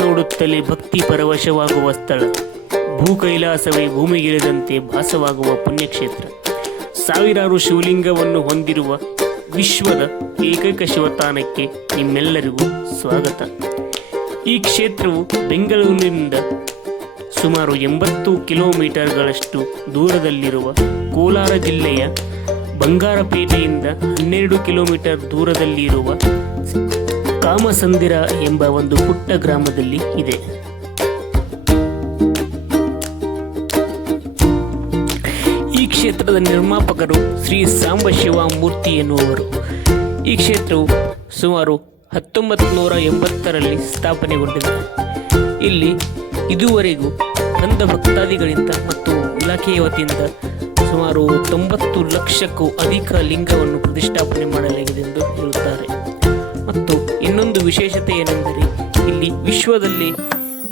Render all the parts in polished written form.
ನೋಡುತ್ತಲೇ ಭಕ್ತಿ ಪರವಶವಾಗುವ ಸ್ಥಳ, ಭೂ ಕೈಲಾಸವೇ ಭೂಮಿಗಿಳಿದಂತೆ ಭಾಸವಾಗುವ ಪುಣ್ಯಕ್ಷೇತ್ರ, ಸಾವಿರಾರು ಶಿವಲಿಂಗವನ್ನು ಹೊಂದಿರುವ ವಿಶ್ವದ ಏಕೈಕ ಶಿವತಾಣಕ್ಕೆ ನಿಮ್ಮೆಲ್ಲರಿಗೂ ಸ್ವಾಗತ. ಈ ಕ್ಷೇತ್ರವು ಬೆಂಗಳೂರಿನಿಂದ ಸುಮಾರು 80 ಕಿಲೋಮೀಟರ್ಗಳಷ್ಟು ದೂರದಲ್ಲಿರುವ ಕೋಲಾರ ಜಿಲ್ಲೆಯ ಬಂಗಾರಪೇಟೆಯಿಂದ 12 ಕಿಲೋಮೀಟರ್ ದೂರದಲ್ಲಿರುವ ಕಾಮಸಂದಿರ ಎಂಬ ಒಂದು ಪುಟ್ಟ ಗ್ರಾಮದಲ್ಲಿ ಇದೆ. ಈ ಕ್ಷೇತ್ರದ ನಿರ್ಮಾಪಕರು ಶ್ರೀ ಸಾಂಬಶಿವ ಮೂರ್ತಿ ಎನ್ನುವರು. ಈ ಕ್ಷೇತ್ರವು ಸುಮಾರು 1980ರಲ್ಲಿ ಸ್ಥಾಪನೆಗೊಂಡಿದೆ. ಇಲ್ಲಿ ಇದುವರೆಗೂ ಬಂದ ಭಕ್ತಾದಿಗಳಿಂದ ಮತ್ತು ಇಲಾಖೆಯ ವತಿಯಿಂದ ಸುಮಾರು 90 ಲಕ್ಷಕ್ಕೂ ಅಧಿಕ ಲಿಂಗವನ್ನು ಪ್ರತಿಷ್ಠಾಪನೆ ಮಾಡಲಾಗಿದೆ ಎಂದು ಹೇಳುತ್ತಾರೆ. ಮತ್ತು ಇನ್ನೊಂದು ವಿಶೇಷತೆ ಏನೆಂದರೆ ಇಲ್ಲಿ ವಿಶ್ವದಲ್ಲಿ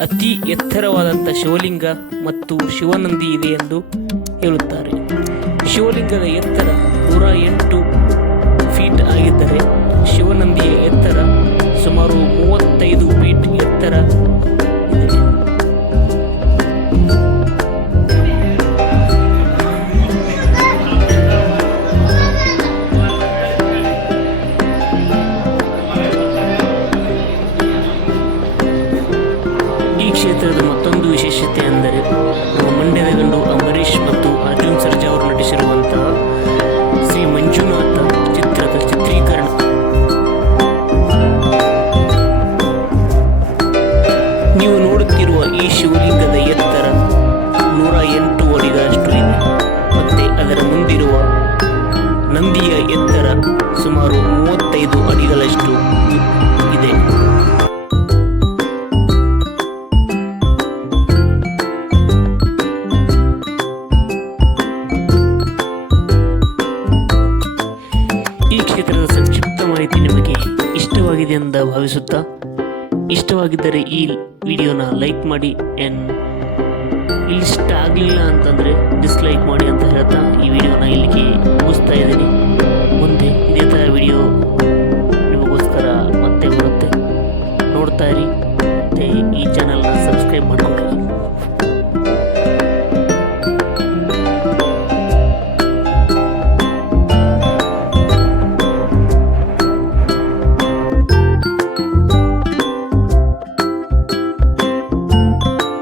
ಅತಿ ಎತ್ತರವಾದಂಥ ಶಿವಲಿಂಗ ಮತ್ತು ಶಿವನಂದಿ ಇದೆ ಎಂದು ಹೇಳುತ್ತಾರೆ. ಶಿವಲಿಂಗದ ಎತ್ತರ 108 ಫೀಟ್ ಆಗಿದ್ದರೆ ಶಿವನಂದಿಯ ಎತ್ತರ ಸುಮಾರು 35 ಫೀಟ್ ಎತ್ತರ ಇದೆ. ಈ ಕ್ಷೇತ್ರದ ಮತ್ತೊಂದು ವಿಶೇಷತೆ ಅಂದರೆ ಮಂಡ್ಯದ ಗಂಡು ಅಂಬರೀಷ್ ಮತ್ತು ಅರ್ಜುನ್ ಸರ್ಜಾ ಅವರು ನಟಿಸಿರುವಂತಹ ಶ್ರೀ ಮಂಜುನಾಥ ಚಿತ್ರದ ಚಿತ್ರೀಕರಣ. ನೀವು ನೋಡುತ್ತಿರುವ ಈ ಶಿವಲಿಂಗದ ಎತ್ತರ 108 ಅಡಿಗಳಷ್ಟು ಇದೆ. ಮತ್ತೆ ಅದರ ಮುಂದಿರುವ ನಂದಿಯ ಎತ್ತರ ಸುಮಾರು 35 ಅಡಿಗಳಷ್ಟು ಇದೆ. ಈ ಕ್ಷೇತ್ರದ ಸಂಕ್ಷಿಪ್ತ ಮಾಹಿತಿ ನಿಮಗೆ ಇಷ್ಟವಾಗಿದೆ ಎಂದು ಭಾವಿಸುತ್ತಾ, ಇಷ್ಟವಾಗಿದ್ದರೆ ಈ ವಿಡಿಯೋನ ಲೈಕ್ ಮಾಡಿ, ಇಷ್ಟ ಆಗಲಿಲ್ಲ ಅಂತಂದರೆ ಡಿಸ್ಲೈಕ್ ಮಾಡಿ ಅಂತ ಹೇಳ್ತಾ ಈ ವಿಡಿಯೋನ ಇಲ್ಲಿಗೆ ಮುಗಿಸ್ತಾ ಇದ್ದೀನಿ.